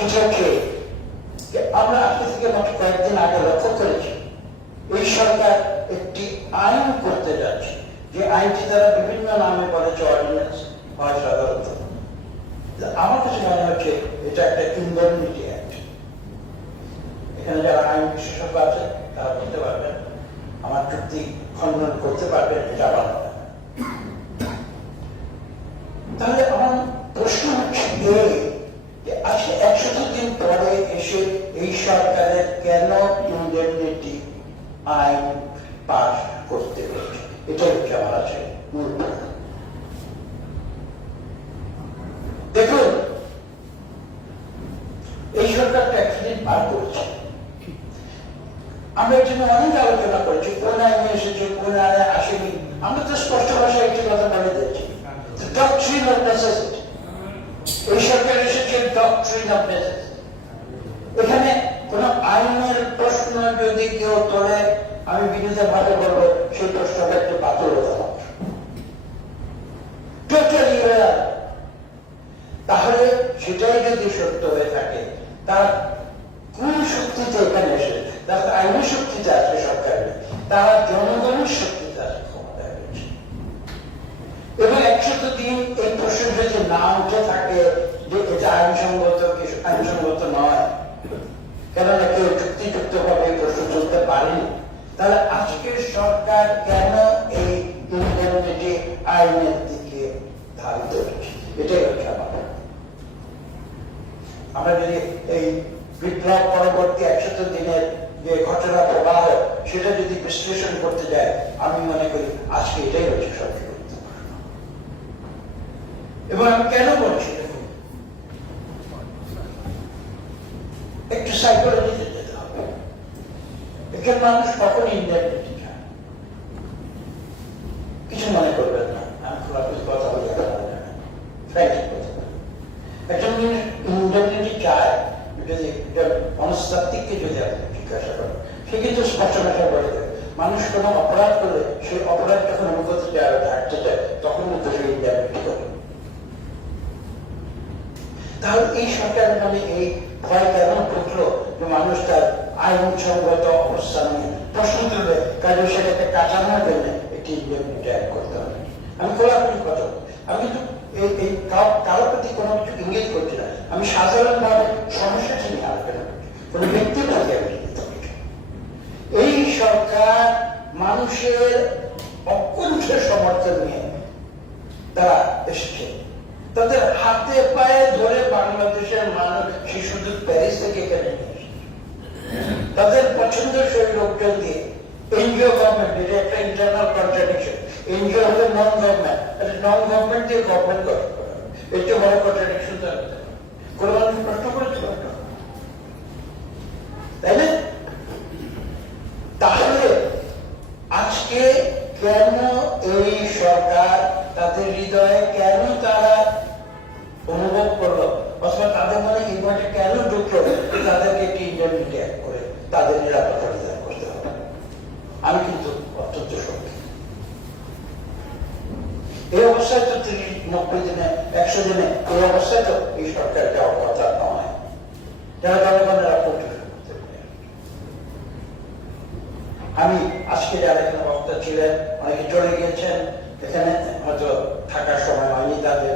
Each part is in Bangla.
সেটা আমরা আজকে মাত্র কয়েকদিন আগে লক্ষ্য করেছি, এই সরকার একটি আইন করতে যাচ্ছে, যে আইনটি তারা বিভিন্ন নামে বলেছে অর্ডিন্যান্স হয় সাধারণত আমার কাছে মনে হচ্ছে এটা একটা ইন্ডেমনিটি অ্যাক্ট এখানে যারা আইন বিশেষজ্ঞ আছে, তারা বলতে পারবেন, আমার যুক্তি খণ্ডন করতে পারবেন, এটা আমার মনে হয়। তাহলে আমার প্রশ্ন হচ্ছে এই যে আজকে একশত দিন পরে এসে এই সরকারের কেন ইন্ডেমনিটি আইন পাস করতে হচ্ছে এটাই হচ্ছে আমার আছে মূল প্রশ্ন। দেখুন এই সরকারটা একদিন পার করছে আমরা এর জন্য অনেক আলোচনা করেছি কোন আইনে এসেছে কোন আইনে আসেনি। আমরা তো স্পষ্ট ভাষায় একটি কথা বলে দিচ্ছি ডক্ট্রিন অফ নেসেসিটি এই সরকার এসেছে ডক্ট্রিন অফ নেসেসিটি এখানে কোন আইনের প্রশ্ন যদি কেউ তোলে, আমি বিরুদ্ধে ভাবে বলব, সেই প্রশ্নটা একটু মাত্র টোটালি তাহলে সেটাই যদি সত্য হয়ে থাকে, তার কোন শক্তিতে এখানে এসে তার আইনি শক্তিতে আছে সরকারের তারা জনগণের শক্তিতে আছে ক্ষমতায় রয়েছে। এবং একশত দিন এই প্রশ্ন যদি না উঠে থাকে, যে এটা আইনসঙ্গত আইনসঙ্গত নয়, কেননা কেউ যুক্তিযুক্ত ভাবে প্রশ্ন চলতে পারেনি। তাহলে আজকের সরকার কেন এই ইন্ডেমনিটি আইনের দিকে ধাবিত হচ্ছে এটাই হচ্ছে আমার আমরা যদি এই বিপ্লব পরবর্তী একশত দিনের যে ঘটনা প্রবাহ সেটা যদি বিশ্লেষণ করতে যায়, আমি মনে করি আজকে এটাই হচ্ছে সবচেয়ে এবং আমি কেন বলছি একটু সাইকোলজিতে যেতে হবে। একজন মানুষ কখন চায় কিছু মনে করবেন না। আমি খোলাখুলি কথা বলে। একজন ইন্ডিয়ানিটি চায় যদি এটা মনস্তাত্ত্বিককে যদি আপনি জিজ্ঞাসা করেন, সে কিন্তু স্পষ্ট ভাষায় বলে মানুষ কোনো অপরাধ করলে সেই অপরাধ যখন অনুগত যায় ঢাকতে যায় তখন কিন্তু সে ইন্ডিয়ানিটি করে তাহলে এই সরকার মানে এই ভয় কেন ঢুকলো যে মানুষ তার আইনসঙ্গত অবস্থান নিয়ে প্রশ্ন তুলবে কাজে সেটাকে কাটানোর জন্য একটি ইন্ডিয়ানিটি অ্যাড করতে হবে। আমি খোলাখুলি কথা। আমি কিন্তু এই এই কারোর প্রতি কোনো কিছু ইঙ্গিত করছি না। আমি সাধারণভাবে সমস্যাটি নিয়ে আলোচনা করছি। কোনো ব্যক্তির প্রতি আমি ইঙ্গিত করছি না। এই সরকার মানুষের অকুণ্ঠ সমর্থন নিয়ে তারা এসেছে। তাদের হাতে পায়ে ধরে বাংলাদেশের মানুষ শিশুদের প্যারিস থেকে এখানে। তাদের পছন্দসই লোকজন দিয়ে এনজিও গভর্নমেন্ট এটা একটা ইন্টারনাল কন্ট্রাডিকশন এনজিও হলো নন গভর্নমেন্ট নন গভর্নমেন্ট দিয়ে গভর্নমেন্ট করা চেয়ে বড় কন্ট্রাডিকশন তার কোনো মানুষ প্রশ্ন করেছিল না। তাই না তাহলে আজকে কেন এই সরকার তাদের হৃদয়ে কেন তারা অনুভব করল? অথবা তাদের মনে ইনভার্টে কেন ঢুকলো? তাদেরকে একটি ইন্টারমিডিয়েট অ্যাড করে তাদের নিরাপত্তা বিধান করতে হবে? আমি কিন্তু অত্যন্ত সত্যি এই অবস্থায় তো তিরিশ নব্বই দিনে, একশো দিনে এই অবস্থায় তো এই সরকার যাওয়ার কথা নয়। যারা জনগণের আপত্তি করতে পারে আমি আজকে যারা এখানে বক্তা ছিলেন, অনেকে চলে গিয়েছেন, এখানে হয়তো থাকার সময় হয়নি, তাদের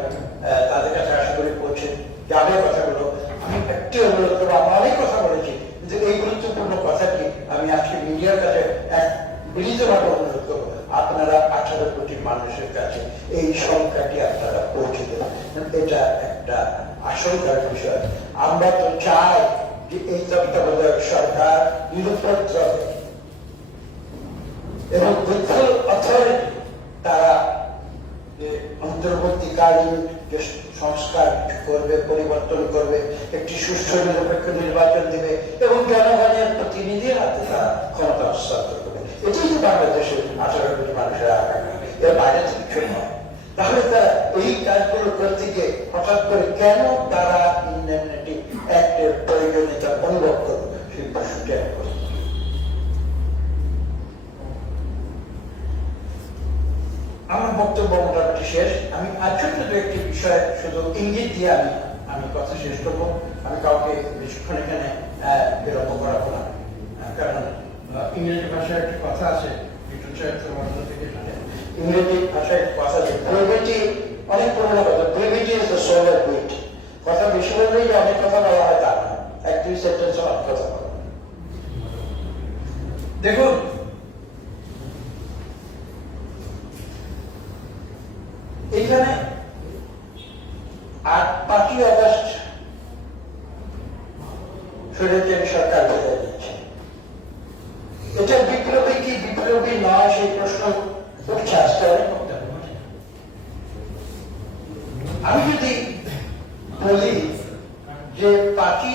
তাদের কাছে আশা করি পৌঁছে যাবে কথাগুলো। আমি একটি অনুরোধ করব, আমরা অনেক কথা বলেছি, কিন্তু এই গুরুত্বপূর্ণ কথাটি আমি আজকে মিডিয়ার কাছে এক বিনীতভাবে অনুরোধ করব, আপনারা আঠারো কোটি মানুষের কাছে এই সংখ্যাটি আপনারা পৌঁছে দেবেন। এটা একটা আশঙ্কার বিষয়। আমরা তো চাই যে এই তত্ত্বাবধায়ক সরকার নিরপেক্ষ হবে এবং ফুটবল অথরিটি তারা অন্তর্বর্তীকালীন সংস্কার করবে, পরিবর্তন করবে, একটি সুষ্ঠু নিরপেক্ষ নির্বাচন দেবে এবং জনগণের প্রতিনিধির হাতে তারা ক্ষমতা হস্তান্তর করবে। এটাই তো বাংলাদেশের আঠারো কোটি মানুষের আকাঙ্ক্ষা। এর বাইরে কিছু নয়। তাহলে তারা এই কাজগুলো করতে গিয়ে হঠাৎ করে কেন তারা ইন্ডেমনিটি অ্যাক্টের প্রয়োজনীয়তা অনুভব করবে? সেই প্রশ্নটি আমি করছি আমার বক্তব্য মোটামুটি শেষ। আমি ছোট্ট দু একটি বিষয় শুধু ইঙ্গিত দিয়ে আমি আমি কথা শেষ করব। আমি কাউকে বেশিক্ষণ এখানে আহ, বিরক্ত করাবো না। কারণ ইংরেজি ভাষায় একটা কথা আছে ইংরেজি ভাষায় কথা আছে অনেক কথা brevity is the soul of কথা বেশি অনেক কথা বলা হয় তা এক দুই সেন্টেন্স অনেক কথা বলা দেখুন এইখানে আট পাঁচই আগস্ট ফেরতের সরকার বিদায় দিচ্ছে এটা বিপ্লবী কি বিপ্লবী নয় সেই প্রশ্ন উঠছে আজকে অনেক বক্তব্য আছে। আমি যদি বলি যে পাঁচই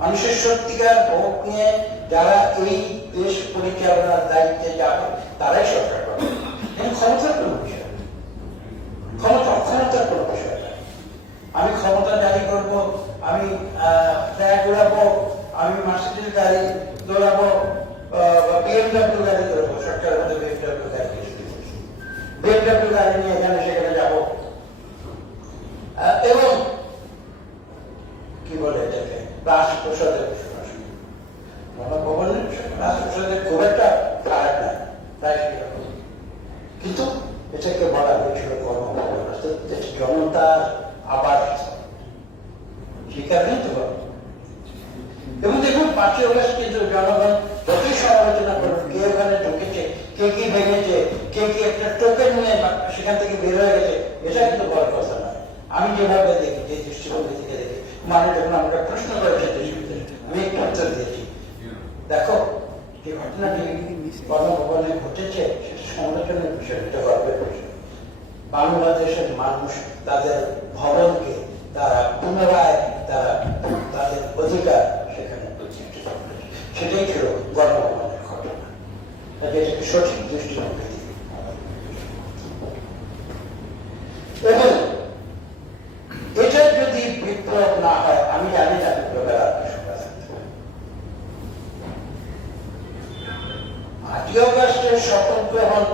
মানুষের সত্যিকার ভোট নিয়ে যারা এই দেশ পরিচালনার দায়িত্বে যাবে, তারাই সরকার করবে। ক্ষমতার কোনো বিষয়। ক্ষমতা অক্ষমতার কোনো বিষয় আমি ক্ষমতা জারি করব, আমি ফ্ল্যাগ উড়াবো, আমি মার্সিডিজ গাড়ি দৌড়াবো বিএমডাব্লিউ গাড়ি দৌড়াবো, সরকারের মধ্যে বিএমডাব্লিউ গাড়ি বিএমডাব্লিউ গাড়ি নিয়ে এখানে সেখানে যাব আহ, এবং কি বলে এটাকে রাজপ্রসাদের বসবাস গণভবনের রাজপ্রসাদের খুব একটা ফারাক নাই প্রায় সেরকম। কিন্তু এটাকে বলা হয়েছিল কর্মভবন অর্থাৎ এটা জনতার আবার স্বীকার নিতে হবে এবং দেখুন কিন্তু জনগণ সমালোচনা করুন কে ওখানে ঢুকেছে, কে কি ভেঙেছে, কে কি একটা টোকেন নিয়ে সেখান থেকে বের হয়ে গেছে, এটা কিন্তু বড় কথা নয়। আমি যেভাবে দেখি, যে দৃষ্টিভঙ্গি থেকে দেখি মানে যখন আমাকে প্রশ্ন আমি একটু উত্তর দিয়েছি। দেখো, যে ঘটনাটি গণভবনে ঘটেছে, সেটা সমালোচনার বিষয়, এটা গর্বের বিষয়। বাংলাদেশের মানুষ তাদের ভবনকে তারা পুনরায় তারা তাদের অধিকার সেখানে প্রতিষ্ঠিত করেছে সেটাই ছিল গণভবনের ঘটনা কাজে এটাকে সঠিক দৃষ্টিভঙ্গি দিয়ে এবং এটা যদি বিপ্লব না হয় আমি জানি না বিপ্লবের আর কিছু কথা থাকতে পারে। আটই অগস্টের শপথ গ্রহণ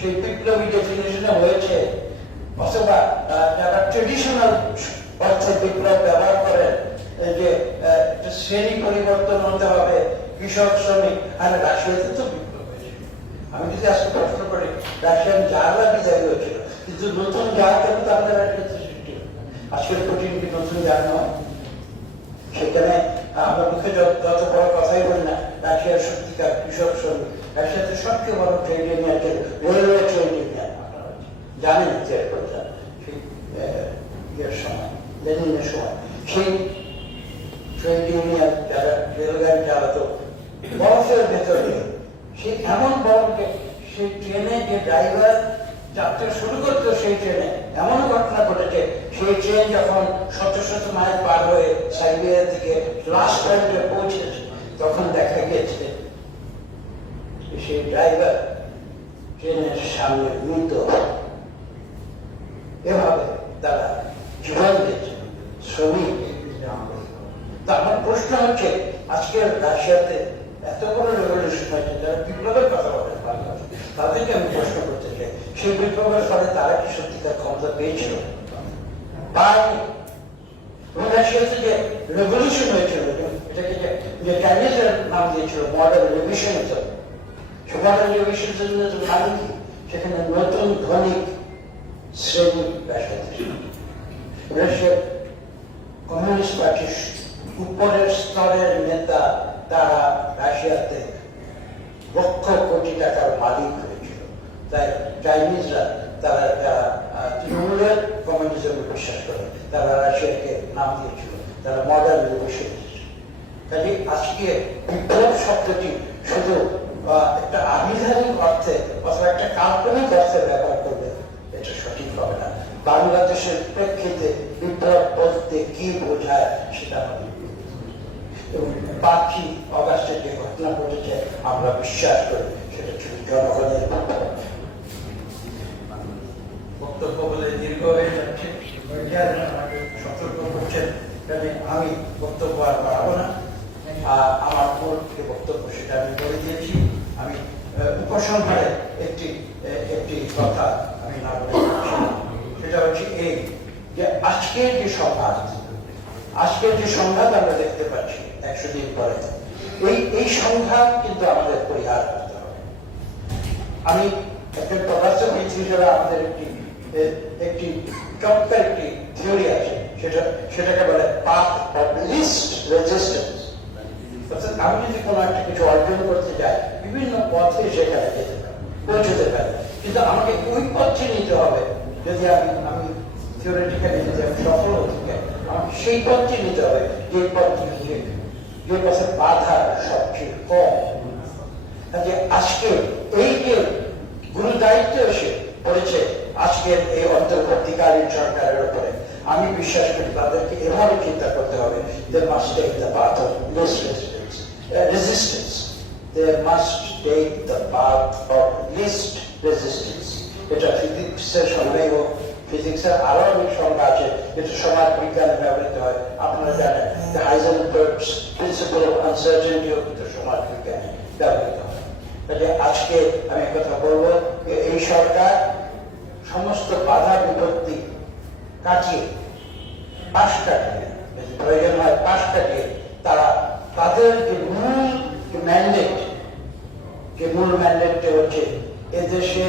সেই বিপ্লবী ডেফিনেশনে হয়েছে। অথবা যারা ট্রেডিশনাল অর্থে বিপ্লব ব্যবহার করেন যে শ্রেণি পরিবর্তন হতে হবে, কৃষক, শ্রমিক, আর রাশিয়াতে তো বিপ্লব হয়েছে। আমি যদি আজকে প্রশ্ন করি রাশিয়ান যারা বিদায় হয়েছিল, কিন্তু নতুন যার কেন তাহলে রাশিয়াতে সৃষ্টি? আজকের কঠিন কি নতুন যার নয়? সেখানে আমার মুখে যত বড় কথাই বলি না, রাশিয়ার সত্যিকার কৃষক, শ্রমিক রাশিয়াতে সবচেয়ে বড় জানেন যে কথা সেই সময়, লেনিনের সময়। সেই ইউনিয়ন যারা রেলগাড়ি বরফের ভেতরে। সেই এমন বরফ যে সেই ট্রেনে যে ড্রাইভার যাত্রা শুরু করতো সেই ট্রেনে এমন ঘটনা ঘটেছে। সেই ট্রেন যখন শত শত মাইল পার হয়ে সাইবেরিয়া থেকে লাস্ট পয়েন্টে পৌঁছেছে, তখন দেখা গেছে সেই ড্রাইভার ট্রেনের সামনে মৃত। এভাবে তারা জীবন দিয়েছে শ্রমিক তা আমার প্রশ্ন হচ্ছে আজকের রাশিয়াতে এত বড় রেভলিউশন হয়েছে যারা বিপ্লবের কথা বাংলাদেশে, তাদেরকে আমি প্রশ্ন করতে চাই সেই বিপ্লবের ফলে তারা কি সত্যিকার ক্ষমতা পেয়েছিল? রাশিয়াতে যে রেভলিউশন হয়েছিল এটাকে যে চাইনিজের নাম দিয়েছিল মডার্ন রেভিশনিজম সে মডার্ন রেভিশনিজম মানে কি সেখানে নতুন ধনিক শ্রেণি রাশিয়াতে ছিল। কমিউনিস্ট পার্টির উপরের স্তরের নেতা তারা রাশিয়াতে লক্ষ কোটি টাকার মালিক হয়েছিল। তাই চাইনিজরা তারা যারা তৃণমূলের কমিউনিজমে বিশ্বাস করে। তারা রাশিয়াকে নাম দিয়েছিল। তারা মডার্ন রিভলিউশন কাজে আজকে বিপ্লব শব্দটি শুধু আহ, একটা আবিধানিক অর্থে অথবা একটা কাল্পনিক অর্থে ব্যবহার করবে এটা সঠিক হবে না। বাংলাদেশের প্রেক্ষিতে বিপ্লব বলতে কি বোঝায় সেটা এবং পাঁচই অগাস্টের যে ঘটনা ঘটেছে আমরা বিশ্বাস করি সেটা ছিল জনগণের বক্তব্য বলে দীর্ঘ হয়ে যাচ্ছে। সতর্ক করছেন আমি বক্তব্য আর বাড়াবো না। আর আমার মূল বক্তব্য সেটা আমি বলে দিয়েছি। উপসংহারে একটি একটি কথা আমি সেটা হচ্ছে এই যে আজকের যে সংঘাত আজকের যে সংঘাত আমরা দেখতে পাচ্ছি একশো দিন পরে, এই এই সংঘাত কিন্তু আমাদের পরিহার করতে হবে। আমি একটা পদার্থবিদ হিসেবে আমাদের একটি একটি চমৎকার একটি থিওরি আছে, সেটা, সেটাকে বলে পাথ অফ লিস্ট রেজিস্ট্যান্স অর্থাৎ আমি যদি কোনো একটা কিছু অর্জন করতে যাই বিভিন্ন পথে সেখানে যেতে পারি, পৌঁছতে পারি। কিন্তু আমাকে ওই পথে নিতে হবে যদি আমি আমি থিওরিটিক্যালি যদি আমি সফল হতে চাই, আমাকে সেই পথটি নিতে হবে যে পথটি গিয়ে, যে পথে বাধা সবচেয়ে কম। কাজে আজকে এই যে গুরু দায়িত্ব এসে পড়েছে আজকের এই অন্তর্বর্তীকালীন সরকারের উপরে। আমি বিশ্বাস করি তাদেরকে এভাবে চিন্তা করতে হবে যে must take the path resistance resistance they must take the path of least resistance এটা ফিজিক্সের সঙ্গেও ফিজিক্সের আরও অনেক সংজ্ঞা আছে। যেটা সমাজ বিজ্ঞানে ব্যবহৃত হয়, আপনারা জানেন যে হাইজেনবার্গস প্রিন্সিপাল অফ আনসার্টেনিটিও কিন্তু সমাজ বিজ্ঞানে ব্যবহৃত হয়। কাজে আজকে আমি কথা বলব যে এই সরকার সমস্ত বাধা বিপত্তি কাটিয়ে পাশ কাটিয়ে প্রয়োজন হয় পাশ কাটিয়ে তারা তাদের যে মূল ম্যান্ডেট যে মূল ম্যান্ডেটটা হচ্ছে এদেশে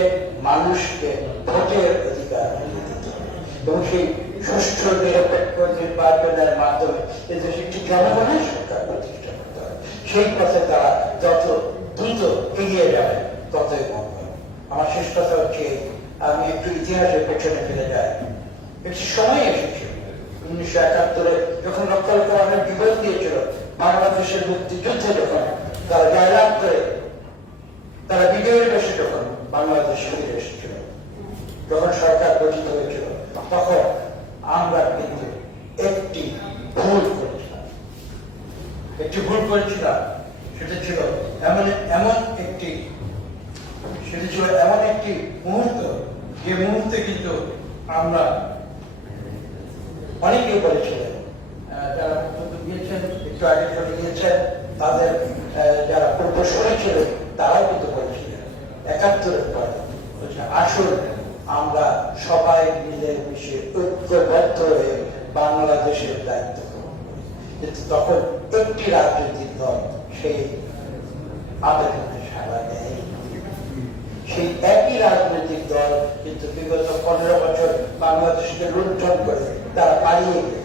মানুষকে ভোটের অধিকার। এবং সেই সুষ্ঠু, নিরপেক্ষ নির্বাচনের মাধ্যমে এদেশে একটি জনগণের সরকার প্রতিষ্ঠা করতে হবে। সেই পথে তারা যত দ্রুত এগিয়ে যাবে, ততই মঙ্গল আমার শেষ কথা হচ্ছে, আমি একটু ইতিহাসের পেছনে ফিরে যাই। একটি সময় এসেছিল উনিশশো একাত্তরে যখন লক্ষ মানুষ বিপদ দিয়েছিল বাংলাদেশের মুক্তিযুদ্ধে যখন তারা জয়লাভ করে তারা বিজয়ের বেশি যখন বাংলাদেশে ফিরে এসেছিল, যখন সরকার গঠিত হয়েছিল, তখন আমরা কিন্তু একটি ভুল করেছিলাম। একটি ভুল করেছিলাম, সেটা ছিল এমন এমন একটি, সেটা ছিল এমন একটি মুহূর্ত, যে মুহূর্তে কিন্তু আমরা অনেকেই বলেছিলেন আহ, যারা বক্তব্য দিয়েছেন একটু আগে চলে গিয়েছেন তাদের যারা পূর্বসরী ছিলেন তারাও কিন্তু বলেছিলেন একাত্তরের পরে আসুন আমরা সবাই মিলে মিশে ঐক্যবদ্ধ হয়ে বাংলাদেশের দায়িত্ব কিন্তু তখন একটি রাজনৈতিক দল সেই আবেদনে সাড়া দেয় সেই একই রাজনৈতিক দল কিন্তু বিগত পনেরো বছর বাংলাদেশকে লুণ্ঠন করে তারা পালিয়ে গেছে।